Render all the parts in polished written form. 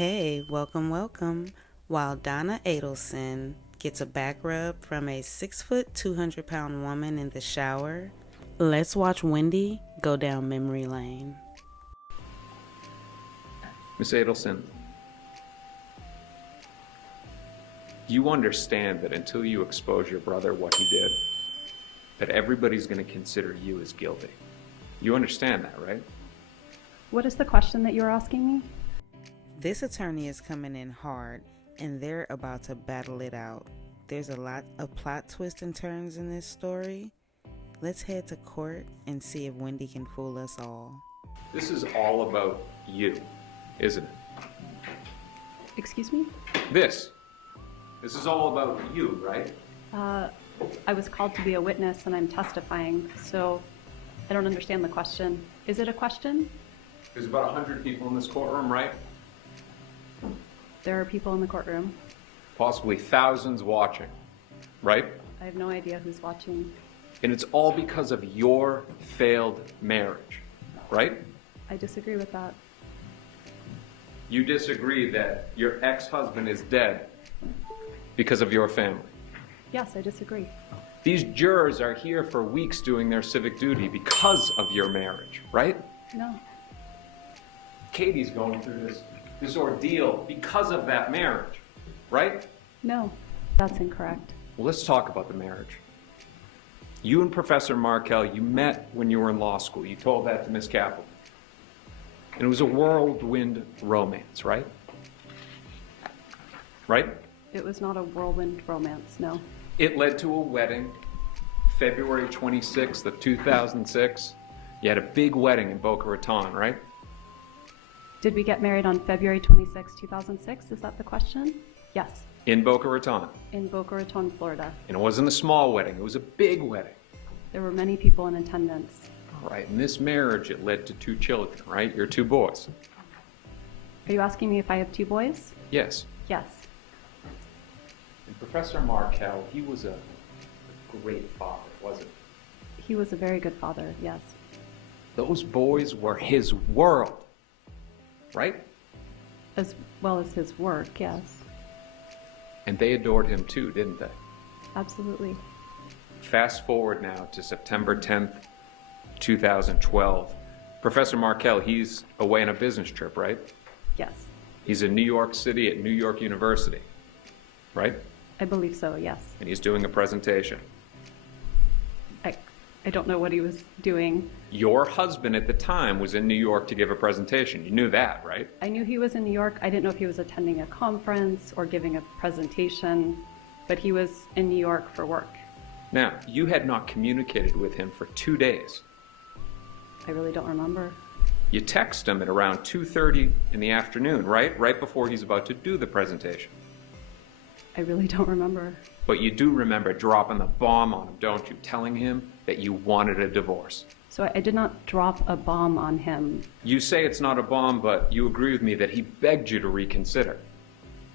Hey, welcome, welcome. While Donna Adelson gets a back rub from a 6', 200-pound woman in the shower, let's watch Wendy go down memory lane. Miss Adelson, you understand that until you expose your brother what he did, that everybody's going to consider you as guilty. You understand that, right? What is the question that you're asking me? This attorney is coming in hard, and they're about to battle it out. There's a lot of plot twists and turns in this story. Let's head to court and see if Wendy can fool us all. This is all about you, isn't it? Excuse me? This is all about you, right? I was called to be a witness and I'm testifying, so I don't understand the question. Is it a question? There's about 100 people in this courtroom, right? There are people in the courtroom. Possibly thousands watching, right? I have no idea who's watching. And it's all because of your failed marriage, right? I disagree with that. You disagree that your ex-husband is dead because of your family. Yes, I disagree. These jurors are here for weeks doing their civic duty because of your marriage, right? No. Katie's going through this ordeal because of that marriage, right? No, that's incorrect. Well, let's talk about the marriage. You and Professor Markel, you met when you were in law school. You told that to Miss Kaplan. And it was a whirlwind romance, right? Right? It was not a whirlwind romance, no. It led to a wedding, February 26th of 2006. You had a big wedding in Boca Raton, right? Did we get married on February 26, 2006? Is that the question? Yes. In Boca Raton. In Boca Raton, Florida. And it wasn't a small wedding, it was a big wedding. There were many people in attendance. All right, in this marriage, it led to 2 children, right? Your 2 boys. Are you asking me if I have 2 boys? Yes. Yes. And Professor Markel, he was a great father, wasn't he? He was a very good father, yes. Those boys were his world, right? As well as his work, yes. And they adored him too, didn't they? Absolutely. Fast forward now to September 10th, 2012. Professor Markel, he's away on a business trip, right? Yes. He's in New York City at New York University, right? I believe so, yes. And he's doing a presentation. I don't know what he was doing. Your husband at the time was in New York to give a presentation. You knew that, right? I knew he was in New York. I didn't know if he was attending a conference or giving a presentation, but he was in New York for work. Now, you had not communicated with him for 2 days. I really don't remember. You text him at around 2:30 in the afternoon, right? Right before he's about to do the presentation. I really don't remember. But you do remember dropping the bomb on him, don't you? Telling him that you wanted a divorce. So I did not drop a bomb on him. You say it's not a bomb, but you agree with me that he begged you to reconsider.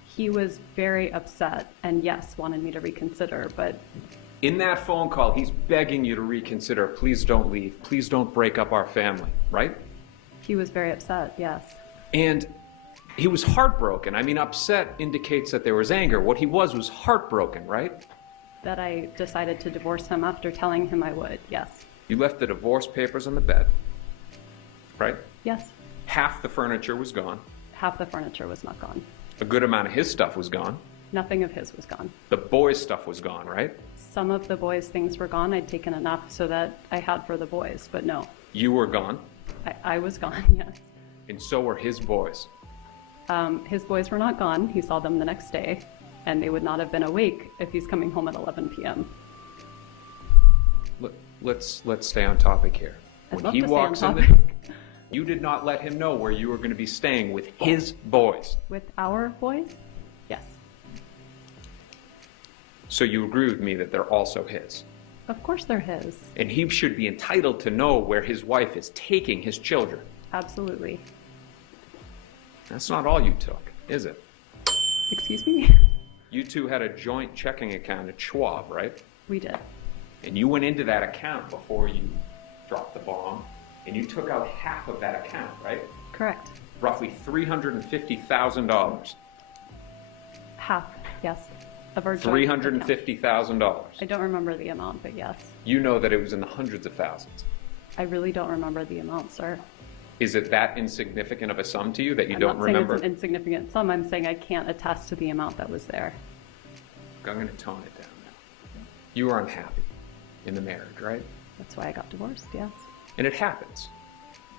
He was very upset and yes, wanted me to reconsider, but... In that phone call, he's begging you to reconsider. Please don't leave. Please don't break up our family, right? He was very upset, yes. And he was heartbroken. I mean, upset indicates that there was anger. What he was heartbroken, right? That I decided to divorce him after telling him I would, yes. You left the divorce papers on the bed, right? Yes. Half the furniture was gone. Half the furniture was not gone. A good amount of his stuff was gone. Nothing of his was gone. The boys' stuff was gone, right? Some of the boys' things were gone. I'd taken enough so that I had for the boys, but no. You were gone. I was gone, yes. And so were his boys. His boys were not gone. He saw them the next day, and they would not have been awake if he's coming home at 11 p.m. Let's stay on topic here. When he walks in, you did not let him know where you were going to be staying with his boys. With our boys? Yes. So you agree with me that they're also his? Of course they're his. And he should be entitled to know where his wife is taking his children. Absolutely. That's not all you took, is it? Excuse me? You two had a joint checking account at Schwab, right? We did. And you went into that account before you dropped the bomb, and you took out half of that account, right? Correct. roughly $350,000. Half, yes. Of our joint account. $350,000. I don't remember the amount, but yes. You know that it was in the hundreds of thousands. I really don't remember the amount, sir. Is it that insignificant of a sum to you that you I'm don't not saying remember? it's an insignificant sum. I'm saying I can't attest to the amount that was there. I'm going to tone it down now. You were unhappy in the marriage, right? That's why I got divorced, yes. And it happens.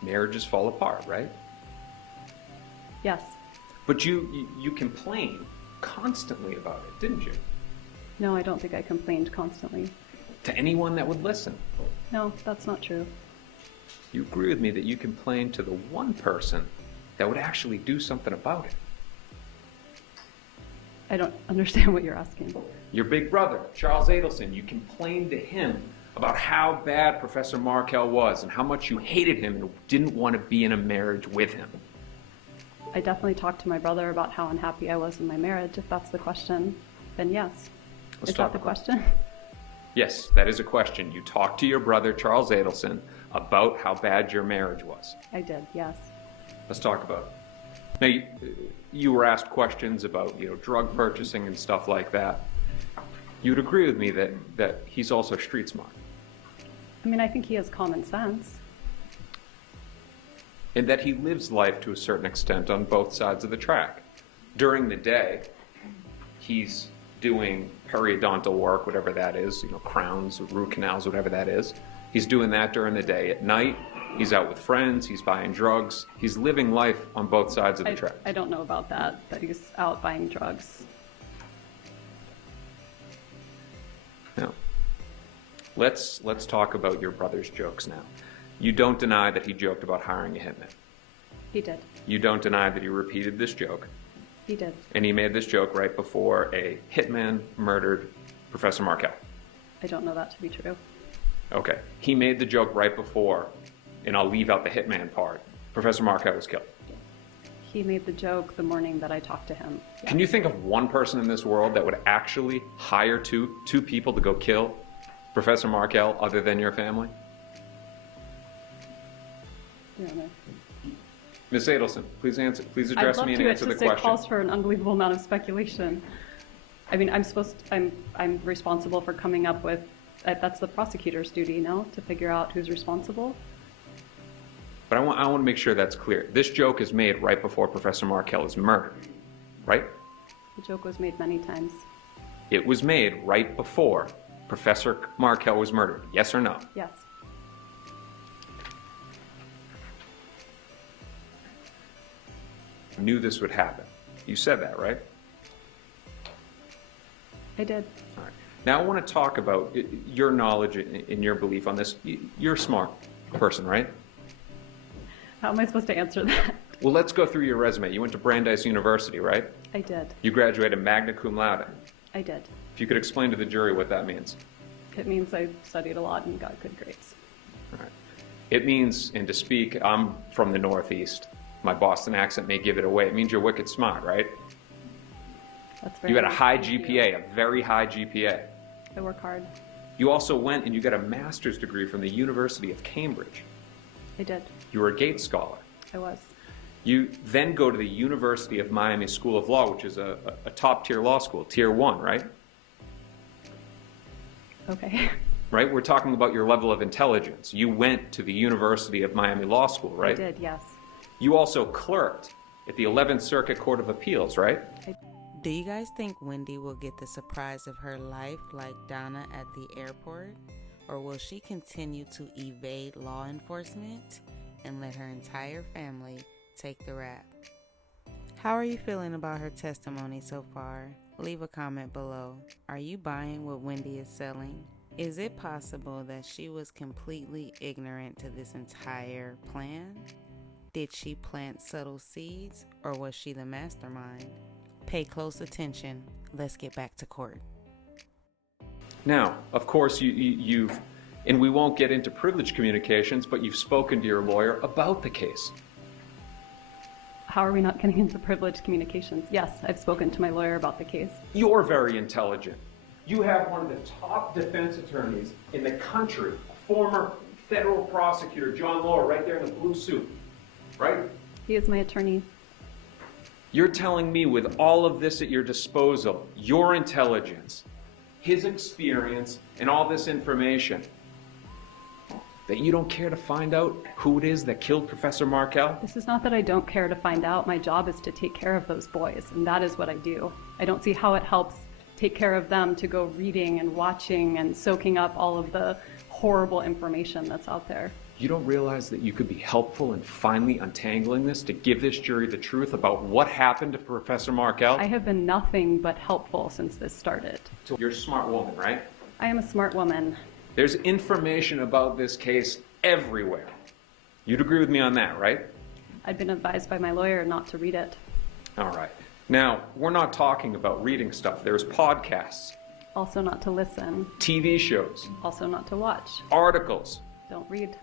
Marriages fall apart, right? Yes. But you complained constantly about it, didn't you? No, I don't think I complained constantly. To anyone that would listen. No, that's not true. You agree with me that you complained to the one person that would actually do something about it. I don't understand what you're asking. Your big brother, Charles Adelson, you complained to him about how bad Professor Markel was and how much you hated him and didn't want to be in a marriage with him. I definitely talked to my brother about how unhappy I was in my marriage. If that's the question, then yes. Is that the question? Yes, that is a question. You talked to your brother, Charles Adelson, about how bad your marriage was. I did, yes. Let's talk about it. Now, you were asked questions about, drug purchasing and stuff like that. You'd agree with me that he's also street smart. I mean, I think he has common sense. And that he lives life to a certain extent on both sides of the track. During the day, he's doing periodontal work, whatever that is, crowns, root canals, whatever that is. He's doing that during the day. At night, he's out with friends, he's buying drugs. He's living life on both sides of the track. I don't know about that he's out buying drugs. Now, let's talk about your brother's jokes now. You don't deny that he joked about hiring a hitman. He did. You don't deny that he repeated this joke. He did. And he made this joke right before a hitman murdered Professor Markel. I don't know that to be true. Okay. He made the joke right before, and I'll leave out the hitman part, Professor Markel was killed. He made the joke the morning that I talked to him. Yes. Can you think of one person in this world that would actually hire two people to go kill Professor Markel other than your family? I don't know. Ms. Adelson, please address me and answer the It question. calls for an unbelievable amount of speculation. I mean, I'm responsible for coming up with, that's the prosecutor's duty, no? To figure out who's responsible. But I want to make sure that's clear. This joke is made right before Professor Markel is murdered, right? The joke was made many times. It was made right before Professor Markel was murdered, yes or no? Yes. Knew this would happen. You said that, right? I did. All right. Now I want to talk about your knowledge and your belief on this. You're a smart person, right? How am I supposed to answer that? Well, let's go through your resume. You went to Brandeis University, right? I did. You graduated magna cum laude. I did. If you could explain to the jury what that means. It means I studied a lot and got good grades. All right. It means, and to speak, I'm from the Northeast. My Boston accent may give it away. It means you're wicked smart, right? That's very You had a nice. high Thank GPA, you. a very high GPA. I work hard. You also went and you got a master's degree from the University of Cambridge. I did. You were a Gates Scholar. I was. You then go to the University of Miami School of Law, which is a top-tier law school, Tier 1, right? Okay. Right? We're talking about your level of intelligence. You went to the University of Miami Law School, right? I did, yes. You also clerked at the 11th Circuit Court of Appeals, right? Do you guys think Wendy will get the surprise of her life like Donna at the airport? Or will she continue to evade law enforcement and let her entire family take the rap? How are you feeling about her testimony so far? Leave a comment below. Are you buying what Wendy is selling? Is it possible that she was completely ignorant to this entire plan? Did she plant subtle seeds, or was she the mastermind? Pay close attention. Let's get back to court. Now, of course, you've, and we won't get into privileged communications, but you've spoken to your lawyer about the case. How are we not getting into privileged communications? Yes, I've spoken to my lawyer about the case. You're very intelligent. You have one of the top defense attorneys in the country, former federal prosecutor John Lohr, right there in the blue suit, right? He is my attorney. You're telling me with all of this at your disposal, your intelligence, his experience, and all this information, that you don't care to find out who it is that killed Professor Markel? This is not that I don't care to find out. My job is to take care of those boys, and that is what I do. I don't see how it helps take care of them to go reading and watching and soaking up all of the horrible information that's out there. You don't realize that you could be helpful in finally untangling this to give this jury the truth about what happened to Professor Markel? I have been nothing but helpful since this started. So you're a smart woman, right? I am a smart woman. There's information about this case everywhere. You'd agree with me on that, right? I'd been advised by my lawyer not to read it. All right. Now, we're not talking about reading stuff. There's podcasts, Also not to listen. TV shows, Also not to watch. articles. Don't read.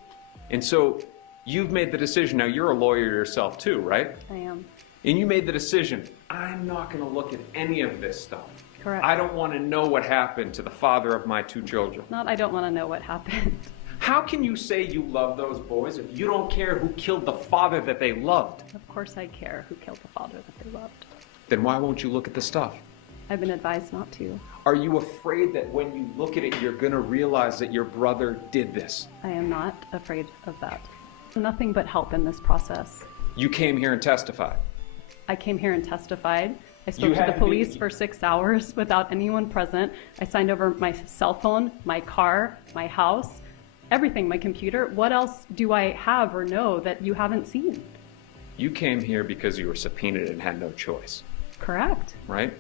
And so you've made the decision. Now, you're a lawyer yourself too, right? I am. And you made the decision, I'm not going to look at any of this stuff. Correct. I don't want to know what happened to the father of my 2 children. Not I don't want to know what happened. How can you say you love those boys if you don't care who killed the father that they loved? Of course I care who killed the father that they loved. Then why won't you look at the stuff? I've been advised not to. Are you afraid that when you look at it, you're going to realize that your brother did this? I am not afraid of that. Nothing but help in this process. You came here and testified. I came here and testified. I spoke to had the to police be- for 6 hours without anyone present. I signed over my cell phone, my car, my house, everything, my computer. What else do I have or know that you haven't seen? You came here because you were subpoenaed and had no choice, Correct. right?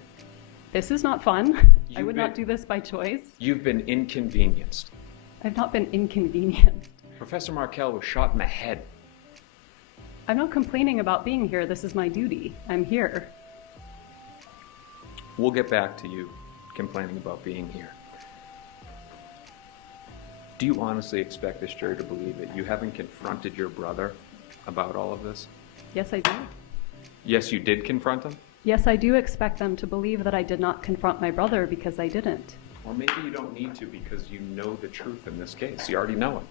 This is not fun. I You've would not been- do this by choice. You've been inconvenienced. I've not been inconvenienced. Professor Markel was shot in the head. I'm not complaining about being here. This is my duty. I'm here. We'll get back to you complaining about being here. Do you honestly expect this jury to believe that you haven't confronted your brother about all of this? Yes, I do. Yes, you did confront him? Yes, I do expect them to believe that I did not confront my brother because I didn't. Or maybe you don't need to because you know the truth in this case. You already know it.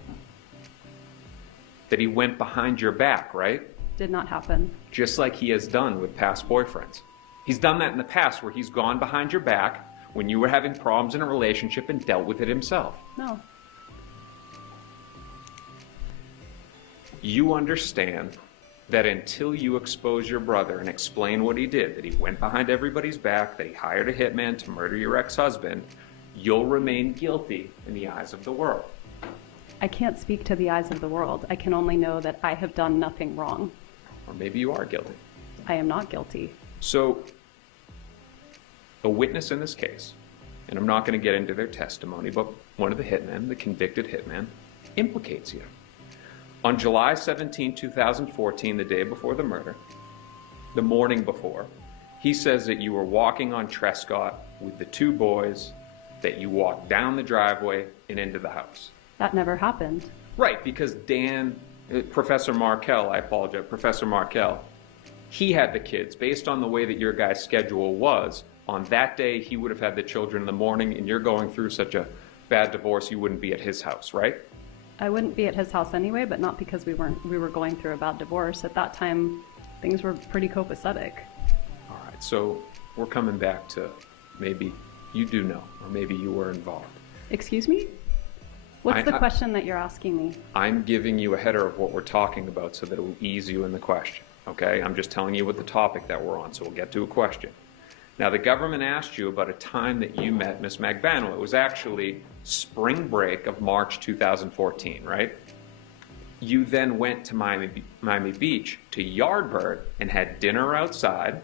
That he went behind your back, right? Did not happen. Just like he has done with past boyfriends. He's done that in the past where he's gone behind your back when you were having problems in a relationship and dealt with it himself. No. You understand that until you expose your brother and explain what he did, that he went behind everybody's back, that he hired a hitman to murder your ex-husband, you'll remain guilty in the eyes of the world. I can't speak to the eyes of the world. I can only know that I have done nothing wrong. Or maybe you are guilty. I am not guilty. So, a witness in this case, and I'm not going to get into their testimony, but one of the hitmen, the convicted hitman, implicates you. On July 17, 2014, the day before the murder, the morning before, he says that you were walking on Trescott with the 2 boys, that you walked down the driveway and into the house. That never happened. Right, because Professor Markel, he had the kids. Based on the way that your guy's schedule was, on that day he would have had the children in the morning, and you're going through such a bad divorce you wouldn't be at his house, right? I wouldn't be at his house anyway, but not because we were going through a bad divorce. At that time, things were pretty copacetic. All right, so we're coming back to maybe you do know, or maybe you were involved. Excuse me? What's the question that you're asking me? I'm giving you a header of what we're talking about so that it will ease you in the question, okay? I'm just telling you what the topic that we're on, so we'll get to a question. Now, the government asked you about a time that you met Miss Magbanua. It was actually spring break of March 2014, right? You then went to Miami Beach to Yardbird and had dinner outside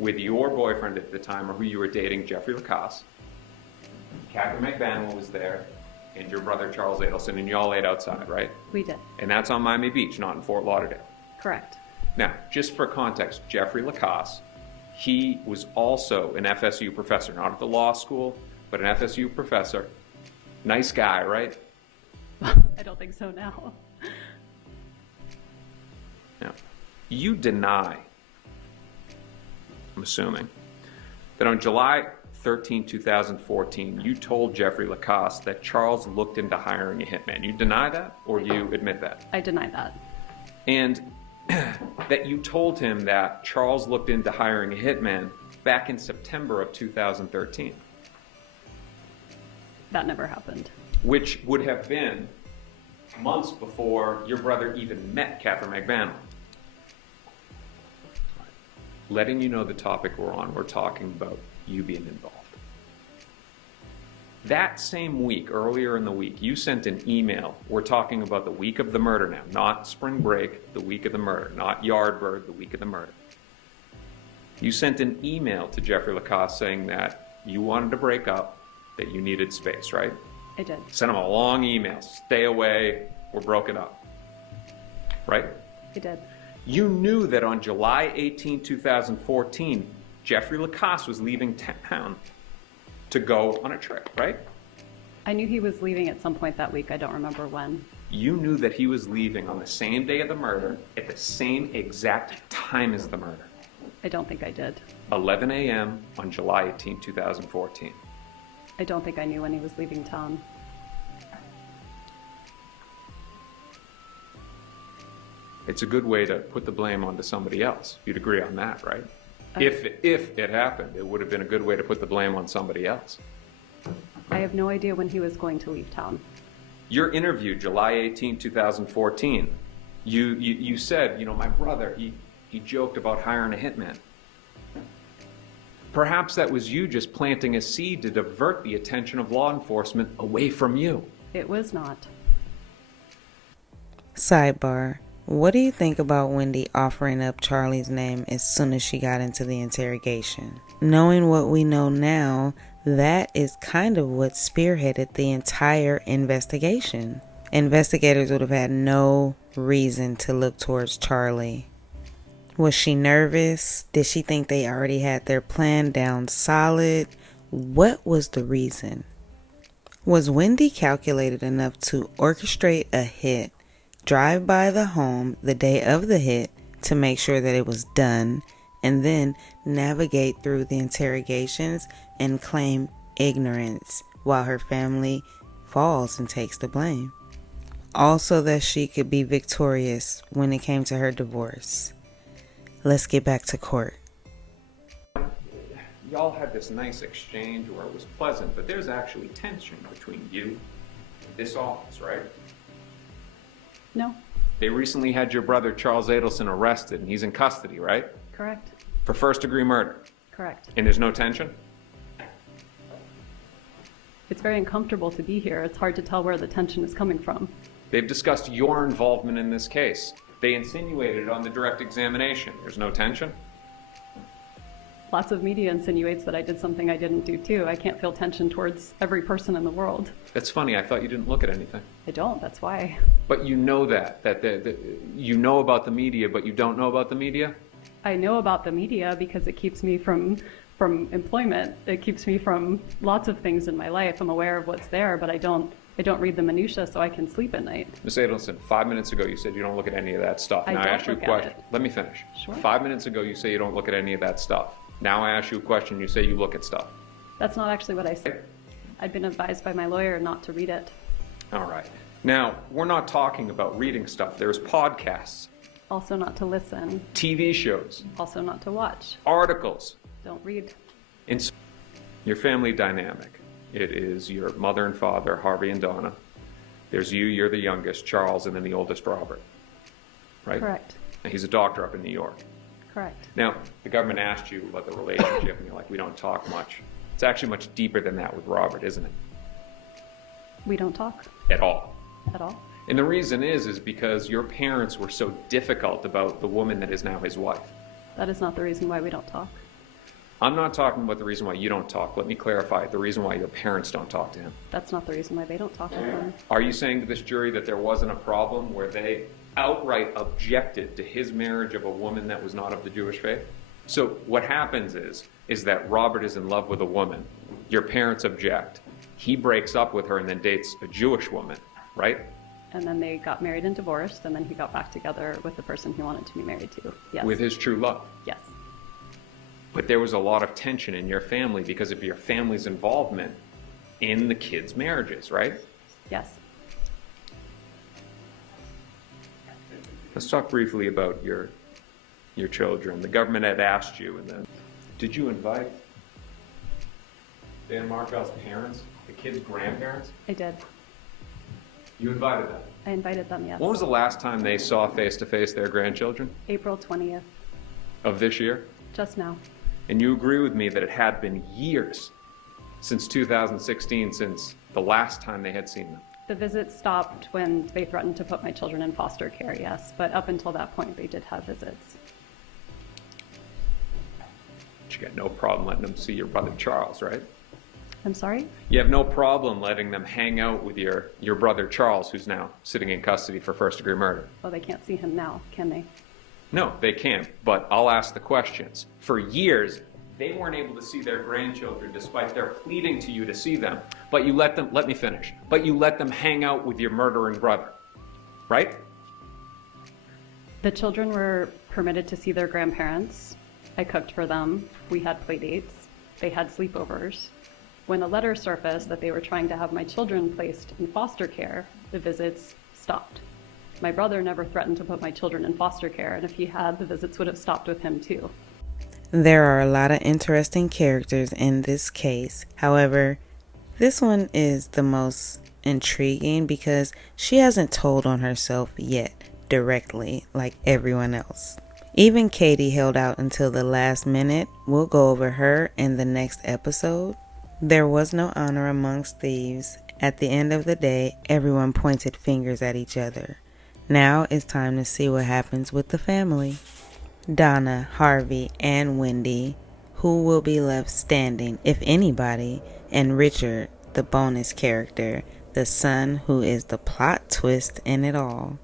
with your boyfriend at the time, or who you were dating, Jeffrey Lacasse. Catherine Magbanua was there, and your brother Charles Adelson, and you all ate outside, right? We did. And that's on Miami Beach, not in Fort Lauderdale. Correct. Now, just for context, Jeffrey Lacasse, he was also an FSU professor, not at the law school, but an FSU professor. Nice guy, right? I don't think so now. Now, you deny, I'm assuming, that on July 13, 2014, you told Jeffrey Lacasse that Charles looked into hiring a hitman. You deny that, or you admit that? I deny that. And that you told him that Charles looked into hiring a hitman back in September of 2013. That never happened. Which would have been months before your brother even met Catherine McVanel. Letting you know the topic we're on, we're talking about you being involved. That same week, earlier in the week, you sent an email. We're talking about the week of the murder now, not spring break, the week of the murder, not Yardbird, the week of the murder. You sent an email to Jeffrey Lacoste saying that you wanted to break up, that you needed space, right? I did. Sent him a long email. Stay away. We're broken up. Right? I did. You knew that on July 18, 2014, Jeffrey Lacoste was leaving town to go on a trip, right? I knew he was leaving at some point that week. I don't remember when. You knew that he was leaving on the same day of the murder at the same exact time as the murder. I don't think I did. 11 a.m. on July 18, 2014. I don't think I knew when he was leaving town. It's a good way to put the blame onto somebody else. You'd agree on that, right? If it happened, it would have been a good way to put the blame on somebody else. I have no idea when he was going to leave town. Your interview, July 18, 2014, you said, you know, my brother, he joked about hiring a hitman. Perhaps that was you just planting a seed to divert the attention of law enforcement away from you. It was not. Sidebar. What do you think about Wendy offering up Charlie's name as soon as she got into the interrogation? Knowing what we know now, that is kind of what spearheaded the entire investigation. Investigators would have had no reason to look towards Charlie. Was she nervous? Did she think they already had their plan down solid? What was the reason? Was Wendy calculated enough to orchestrate a hit, drive by the home the day of the hit to make sure that it was done, and then navigate through the interrogations and claim ignorance while her family falls and takes the blame? Also that she could be victorious when it came to her divorce. Let's get back to court. Y'all had this nice exchange where it was pleasant, but there's actually tension between you and this office, right? No. They recently had your brother Charles Adelson arrested, and he's in custody, right? Correct. For first-degree murder. Correct. And there's no tension? It's very uncomfortable to be here. It's hard to tell where the tension is coming from. They've discussed your involvement in this case. They insinuated it on the direct examination. There's no tension? Lots of media insinuates that I did something I didn't do too. I can't feel tension towards every person in the world. That's funny. I thought you didn't look at anything. I don't. That's why. But you know that you know about the media, but you don't know about the media? I know about the media because it keeps me from employment. It keeps me from lots of things in my life. I'm aware of what's there, but I don't read the minutia so I can sleep at night. Ms. Adelson, 5 minutes ago you said you don't look at any of that stuff. Now I asked you a question. Let me finish. Sure. 5 minutes ago you say you don't look at any of that stuff. Now I ask you a question, you say you look at stuff. That's not actually what I said. I'd been advised by my lawyer not to read it. All right. Now, we're not talking about reading stuff. There's podcasts. Also not to listen. TV shows. Also not to watch. Articles. Don't read. Your family dynamic. It is your mother and father, Harvey and Donna. There's you, you're the youngest, Charles, and then the oldest, Robert. Right? Correct. And he's a doctor up in New York. Correct. Now, the government asked you about the relationship, and you're like, we don't talk much. It's actually much deeper than that with Robert, isn't it? We don't talk. At all. At all. And the reason is because your parents were so difficult about the woman that is now his wife. That is not the reason why we don't talk. I'm not talking about the reason why you don't talk. Let me clarify. The reason why your parents don't talk to him. That's not the reason why they don't talk with him. Are you saying to this jury that there wasn't a problem where they outright objected to his marriage of a woman that was not of the Jewish faith? So what happens is that Robert is in love with a woman. Your parents object. He breaks up with her and then dates a Jewish woman, right? And then they got married and divorced, and then he got back together with the person he wanted to be married to. Yes. With his true love. Yes. But there was a lot of tension in your family because of your family's involvement in the kids' marriages, right? Yes. Let's talk briefly about your your children. The government had asked you, and then did you invite Dan Markel's parents, the kid's grandparents? I did. You invited them? I invited them, yes. When was the last time they saw face-to-face their grandchildren? April 20th, Of this year? just now. And you agree with me that it had been years since 2016, since the last time they had seen them? The visits stopped when they threatened to put my children in foster care, yes, but up until that point, they did have visits. But you got no problem letting them see your brother Charles, right? I'm sorry? You have no problem letting them hang out with your brother Charles, who's now sitting in custody for first-degree murder. Well, they can't see him now, can they? No, they can't, but I'll ask the questions. For years, they weren't able to see their grandchildren despite their pleading to you to see them, but you let me finish, but you let them hang out with your murdering brother, right? The children were permitted to see their grandparents. I cooked for them. We had play dates. They had sleepovers. When a letter surfaced that they were trying to have my children placed in foster care, the visits stopped. My brother never threatened to put my children in foster care, and if he had, the visits would have stopped with him too. There are a lot of interesting characters in this case. However, this one is the most intriguing because she hasn't told on herself yet directly like everyone else. Even Katie held out until the last minute. We'll go over her in the next episode. There was no honor amongst thieves. At the end of the day, everyone pointed fingers at each other. Now it's time to see what happens with the family. Donna, Harvey, and Wendy, who will be left standing, if anybody, and Richard, the bonus character, the son who is the plot twist in it all.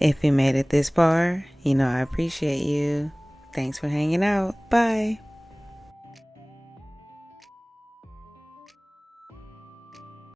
If you made it this far, you know I appreciate you. Thanks for hanging out. Bye.